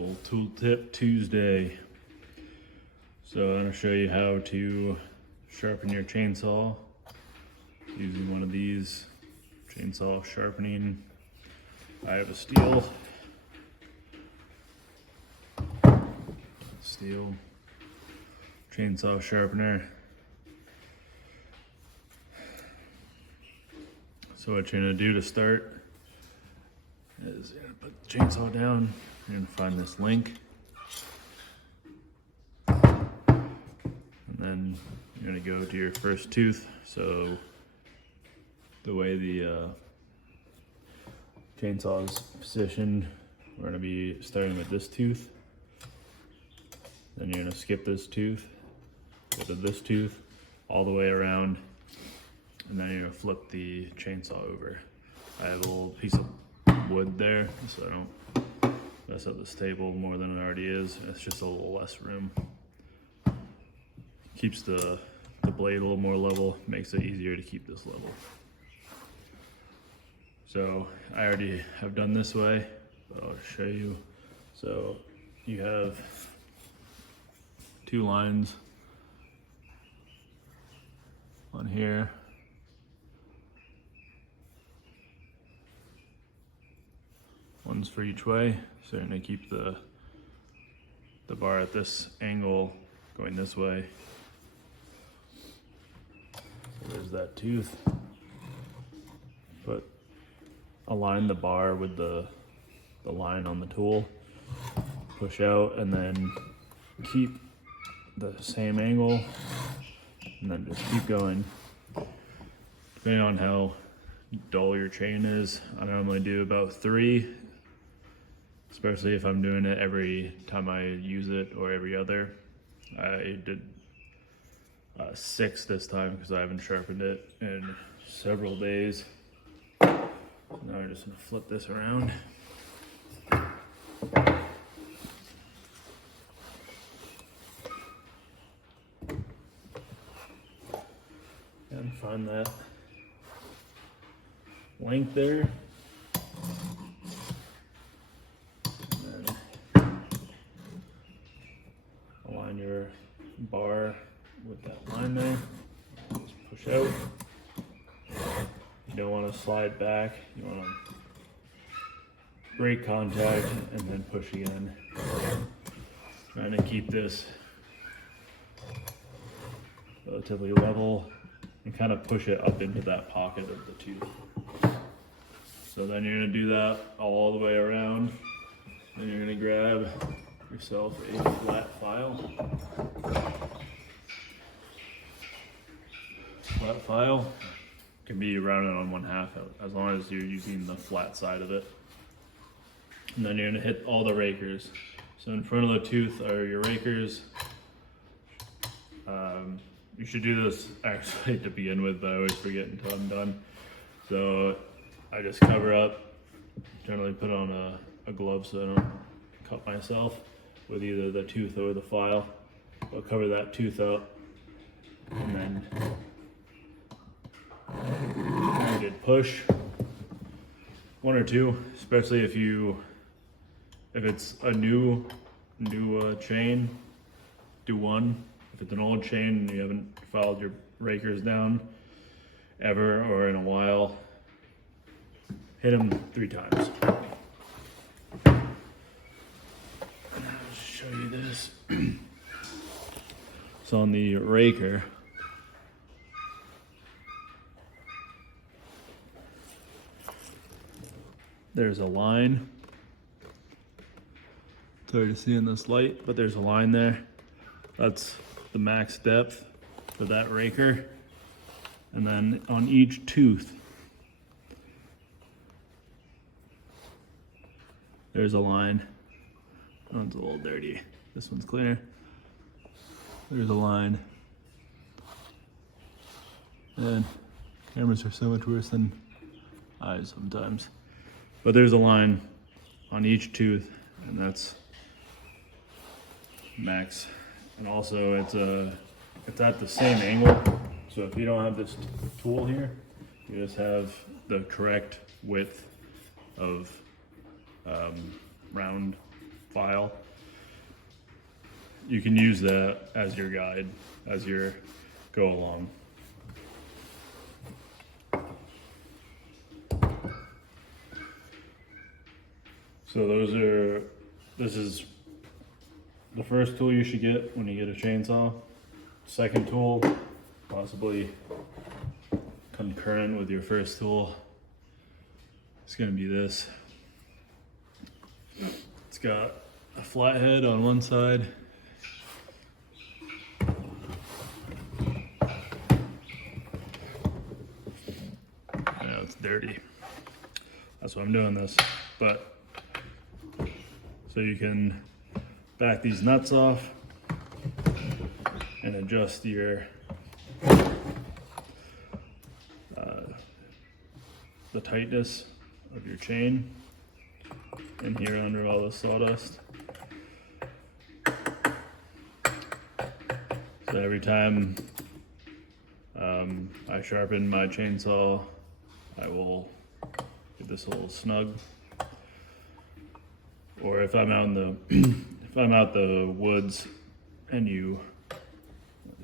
Old tool tip Tuesday. So I'm going to show you how to sharpen your chainsaw using one of these chainsaw sharpening. I have a Stihl chainsaw sharpener. So what you're going to do to start is you're going to put the chainsaw down. You're going to find this link, and then you're going to go to your first tooth. So the way the chainsaw is positioned, we're going to be starting with this tooth. Then you're going to skip this tooth, go to this tooth, all the way around, and then you're going to flip the chainsaw over. I have a little piece of wood there, so I don't mess up this table more than it already is. It's just a little less room. Keeps the blade a little more level, makes it easier to keep this level. So I already have done this way, but I'll show you. So you have two lines on here. One's for each way, so you're going to keep the bar at this angle going this way. So there's that tooth. Align the bar with the line on the tool, push out, and then keep the same angle, and then just keep going. Depending on how dull your chain is, I normally do about 3, especially if I'm doing it every time I use it or every other. I did 6 this time because I haven't sharpened it in several days. Now we're just going to flip this around. And find that length there. And then align your bar with that line there. Just push out. You don't want to slide back, you want to break contact and then push again. Trying to keep this relatively level and kind of push it up into that pocket of the tooth. So then you're going to do that all the way around, and you're going to grab yourself a flat file. Flat file can be rounded on 1/2 as long as you're using the flat side of it. And then you're going to hit all the rakers. So in front of the tooth are your rakers. You should do this actually to begin with, but I always forget until I'm done. So I just cover up, generally put on a glove so I don't cut myself with either the tooth or the file. I'll cover that tooth up, and then I did push 1 or 2, especially if it's a new chain, do 1. If it's an old chain and you haven't filed your rakers down ever or in a while, hit them 3 times. I'll show you this. So on the raker, there's a line. It's hard to see in this light, but there's a line there. That's the max depth for that raker. And then on each tooth, there's a line. That one's a little dirty. This one's clear. There's a line. And cameras are so much worse than eyes sometimes. But there's a line on each tooth, and that's max. And also it's at the same angle. So if you don't have this tool here, you just have the correct width of round file. You can use that as your guide as you go along. So this is the first tool you should get when you get a chainsaw. Second tool, possibly concurrent with your first tool, it's gonna be this. It's got a flathead on one side. I know it's dirty. That's why I'm doing this. But so you can back these nuts off and adjust your the tightness of your chain in here under all the sawdust. So every time I sharpen my chainsaw, I will get this a little snug. Or if I'm out in the if I'm out the woods and these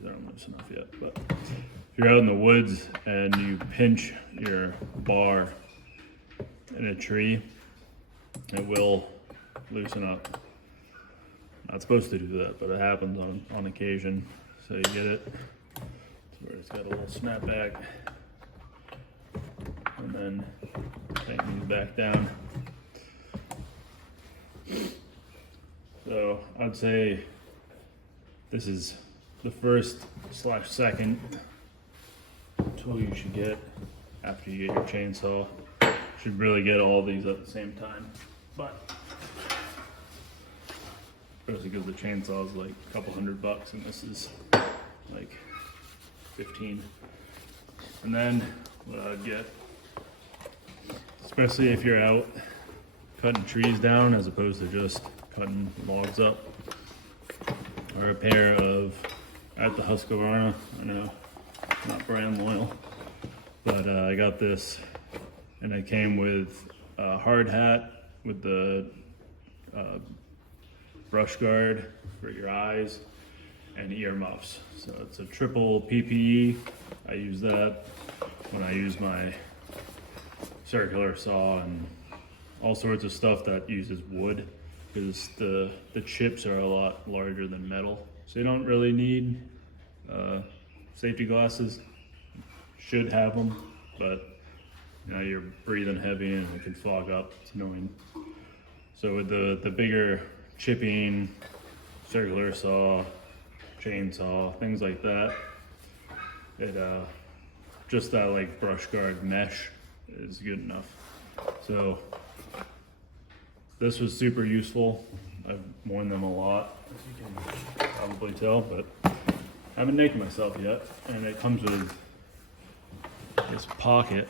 aren't loose enough yet, but if you're out in the woods and you pinch your bar in a tree, it will loosen up. Not supposed to do that, but it happens on occasion. So you get it to where it's got a little snap back, and then tighten these back down. So I'd say this is the first/second tool you should get after you get your chainsaw. You should really get all these at the same time, but especially because the chainsaw is like a couple $100 and this is like 15. And then what I'd get, especially if you're out cutting trees down as opposed to just cutting logs up, or a pair of, at the Husqvarna, I know, not brand loyal, but I got this and it came with a hard hat with the brush guard for your eyes and earmuffs. So it's a triple PPE. I use that when I use my circular saw and all sorts of stuff that uses wood, because the chips are a lot larger than metal. So you don't really need safety glasses. Should have them, but you know, you're breathing heavy and it can fog up. It's annoying. So with the bigger chipping circular saw, chainsaw, things like that, it just that like brush guard mesh is good enough. So this was super useful. I've worn them a lot, as you can probably tell, but I haven't naked myself yet. And it comes with this pocket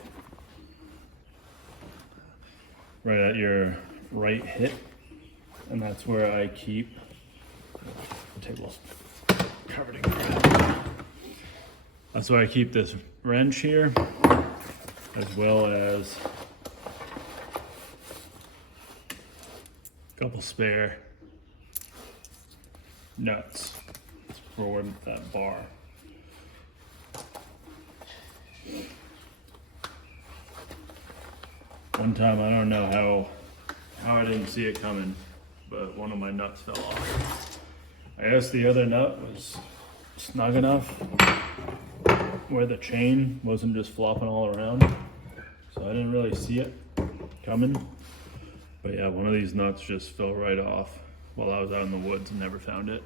right at your right hip, and that's where I keep the table's covered in crap. That's where I keep this wrench here, as well as a couple spare nuts for that bar. One time, I don't know how I didn't see it coming, but one of my nuts fell off. I guess the other nut was snug enough where the chain wasn't just flopping all around, so I didn't really see it coming. But yeah, one of these nuts just fell right off while I was out in the woods and never found it.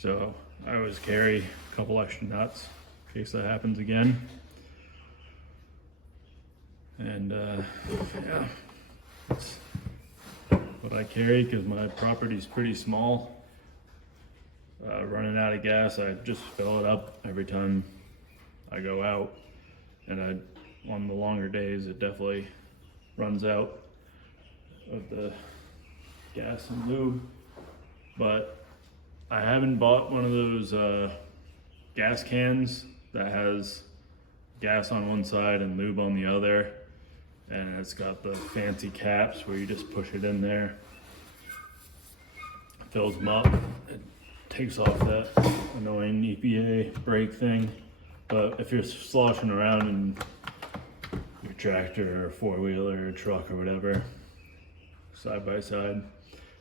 So I always carry a couple extra nuts in case that happens again. And yeah, that's what I carry because my property's pretty small. Running out of gas, I just fill it up every time I go out, and on the longer days it definitely runs out of the gas and lube. But I haven't bought one of those gas cans that has gas on one side and lube on the other, and it's got the fancy caps where you just push it in there. fills them up. It takes off that annoying EPA brake thing. But if you're sloshing around in your tractor or four-wheeler or truck or whatever, side by side,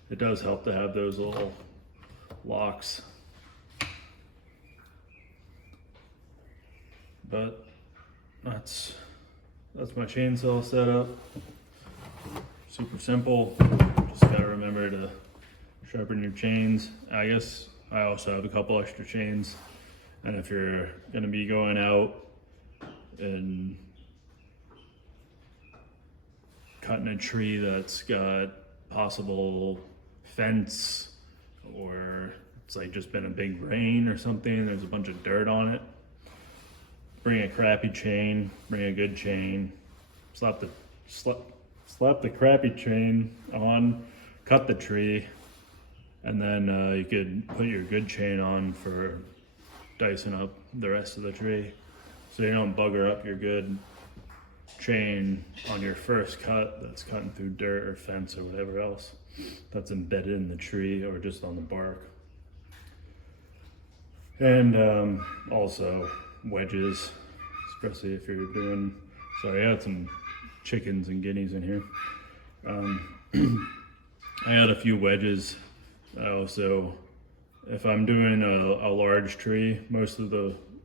it does help to have those little locks. But that's my chainsaw setup. Super simple. Just gotta remember to sharpen your chains. I guess I also have a couple extra chains. And if you're gonna be going out and cutting a tree that's got possible fence, or it's like just been a big rain or something, there's a bunch of dirt on it, bring a crappy chain, bring a good chain, slap the crappy chain on, cut the tree, and then you could put your good chain on for dicing up the rest of the tree, so you don't bugger up your good chain on your first cut that's cutting through dirt or fence or whatever else that's embedded in the tree or just on the bark. And also wedges, especially if you're doing, sorry, I had some chickens and guineas in here. I had a few wedges. I also, if I'm doing a large tree, most of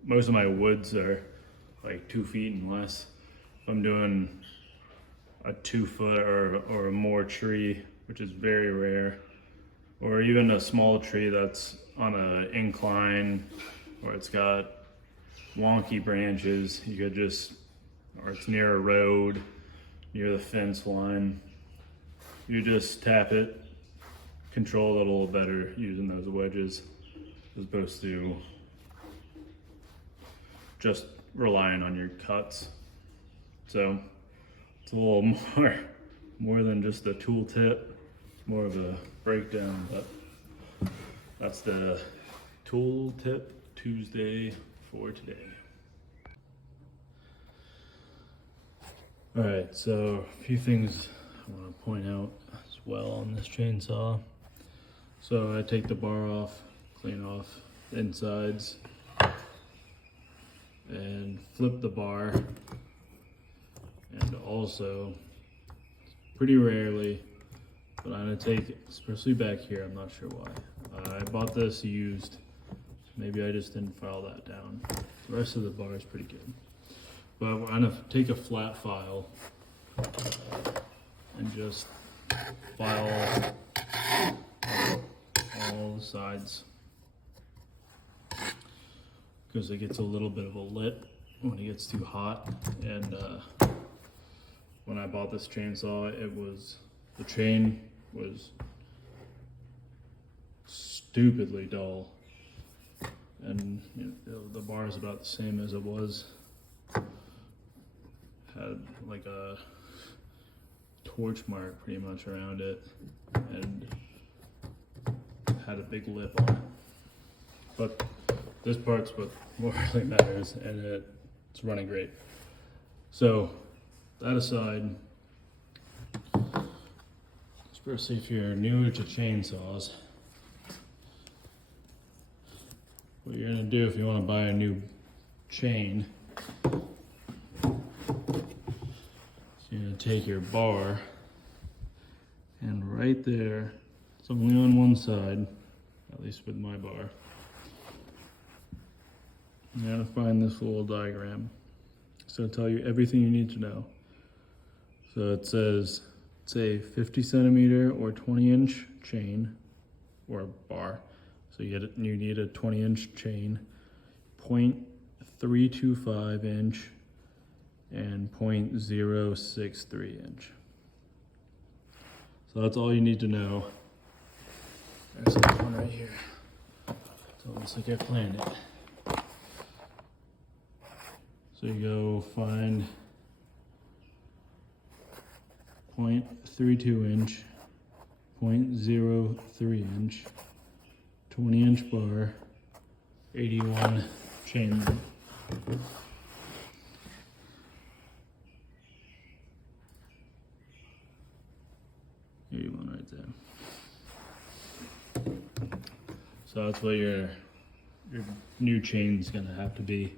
my woods are like 2 feet and less. If I'm doing a 2 foot or more tree, which is very rare, or even a small tree that's on an incline or it's got wonky branches, you could just, or it's near a road, near the fence line, you just tap it, control it a little better using those wedges as opposed to just relying on your cuts. So it's a little more than just a tool tip, more of a breakdown, but that's the tool tip Tuesday for today. All right, so a few things I want to point out as well on this chainsaw. So I take the bar off, clean off the insides, and flip the bar. And also, pretty rarely, but I'm gonna take it, especially back here, I'm not sure why. I bought this used, maybe I just didn't file that down. The rest of the bar is pretty good. But I'm gonna take a flat file and just file all the sides, because it gets a little bit of a lip when it gets too hot. And when I bought this chainsaw, the chain was stupidly dull, and the bar is about the same as it was. Had like a torch mark pretty much around it, and had a big lip on it. But this part's what really matters, and it's running great. So that aside, especially if you're new to chainsaws, what you're gonna do if you want to buy a new chain, you're gonna take your bar, and right there, it's only on one side, at least with my bar, you're gonna find this little diagram. It's gonna tell you everything you need to know. So it says it's a 50 centimeter or 20-inch chain or bar. So you need a 20-inch chain, 0.325 inch, and 0.063 inch. So that's all you need to know. There's another one right here. It's almost like I planned it. So you go find 0.32 inch, 0.03 inch, 20-inch bar, 81 chain length. Right there. So that's what your new chain's gonna have to be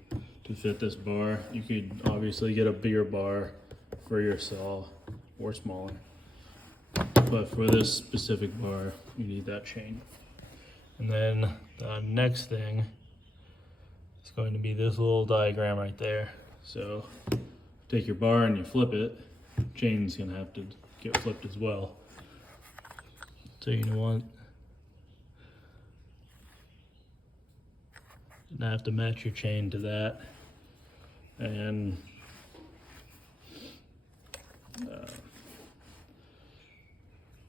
to fit this bar. You could obviously get a bigger bar for your saw or smaller, but for this specific bar, you need that chain. And then the next thing is going to be this little diagram right there. So take your bar and you flip it, chain's gonna have to get flipped as well. So you want to have to match your chain to that, and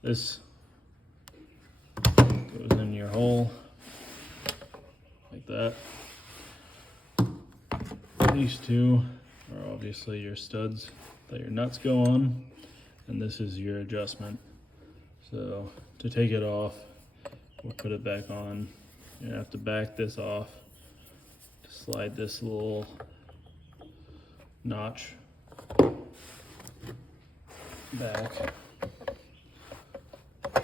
this goes in your hole like that. These two are obviously your studs that your nuts go on, and this is your adjustment. So to take it off, we'll put it back on. You're gonna have to back this off to slide this little notch back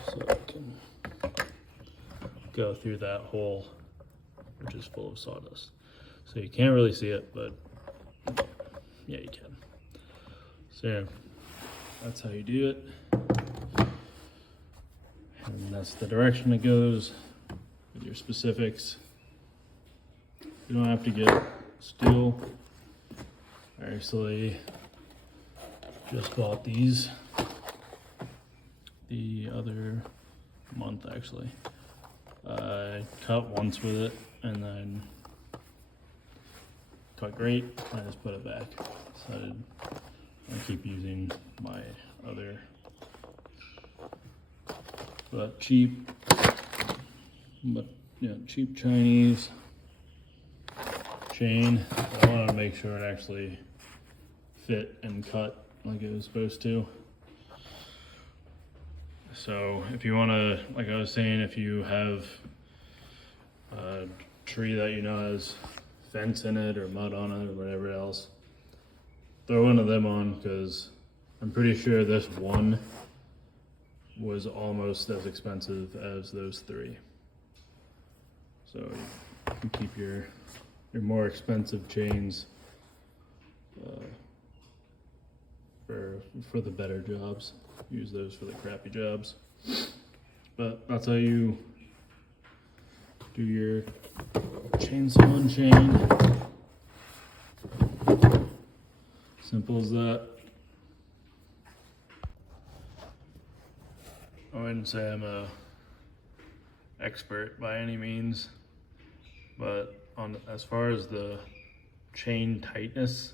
so it can go through that hole, which is full of sawdust. So you can't really see it, but yeah, you can. So yeah, that's how you do it. And that's the direction it goes with your specifics. You don't have to get Stihl. I actually just bought these the other month actually. I cut once with it and then cut great. I just put it back. Decided I keep using my other, but cheap Chinese chain. I wanted to make sure it actually fit and cut like it was supposed to. So if you want to, like I was saying, if you have a tree that you know has fence in it or mud on it or whatever else, throw one of them on, because I'm pretty sure this one was almost as expensive as those three. So you can keep your more expensive chains for the better jobs. Use those for the crappy jobs. But that's how you do your chainsaw and chain. Simple as that. I wouldn't say I'm a expert by any means, but as far as the chain tightness,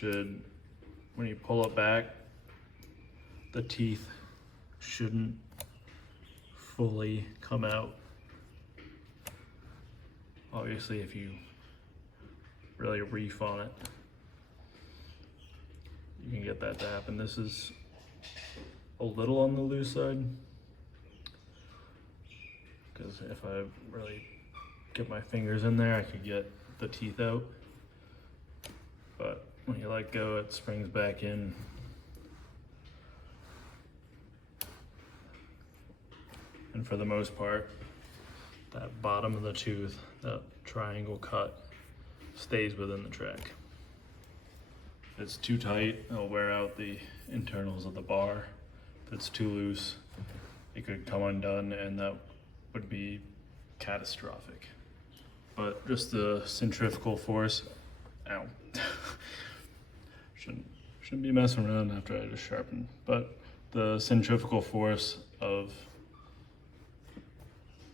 when you pull it back, the teeth shouldn't fully come out. Obviously, if you really reef on it, you can get that to happen. This is a little on the loose side, because if I really get my fingers in there, I could get the teeth out. But when you let go, it springs back in. And for the most part, that bottom of the tooth, that triangle cut, stays within the track. If it's too tight, it'll wear out the internals of the bar. If it's too loose, it could come undone, and that would be catastrophic. But just the centrifugal force, ow. Shouldn't be messing around after I just sharpened. But the centrifugal force of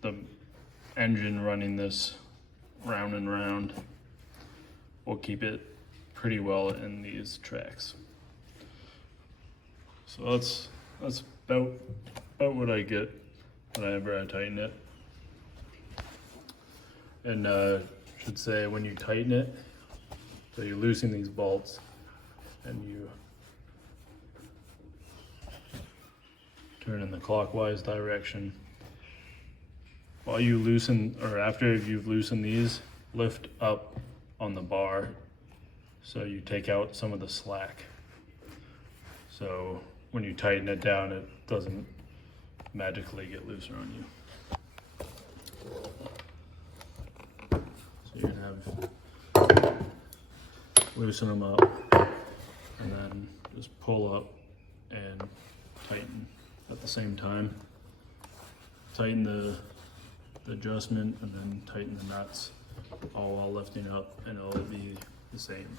the engine running this round and round will keep it pretty well in these tracks. So that's about what I get whenever I tighten it. And should say, when you tighten it, so you loosen these bolts and you turn in the clockwise direction. While you loosen, or after you've loosened these, lift up on the bar so you take out some of the slack. So when you tighten it down, it doesn't magically get looser on you. So you're gonna have loosen them up and then just pull up and tighten at the same time. Tighten the adjustment and then tighten the nuts, all while lifting up, and it'll be the same.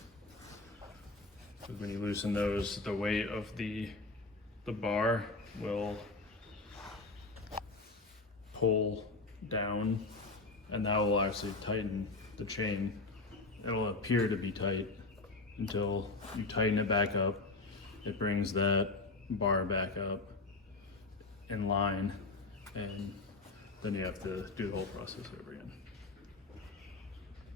Because when you loosen those, the weight of the bar will pull down, and that will actually tighten the chain. It'll appear to be tight until you tighten it back up. It brings that bar back up in line, and then you have to do the whole process over again.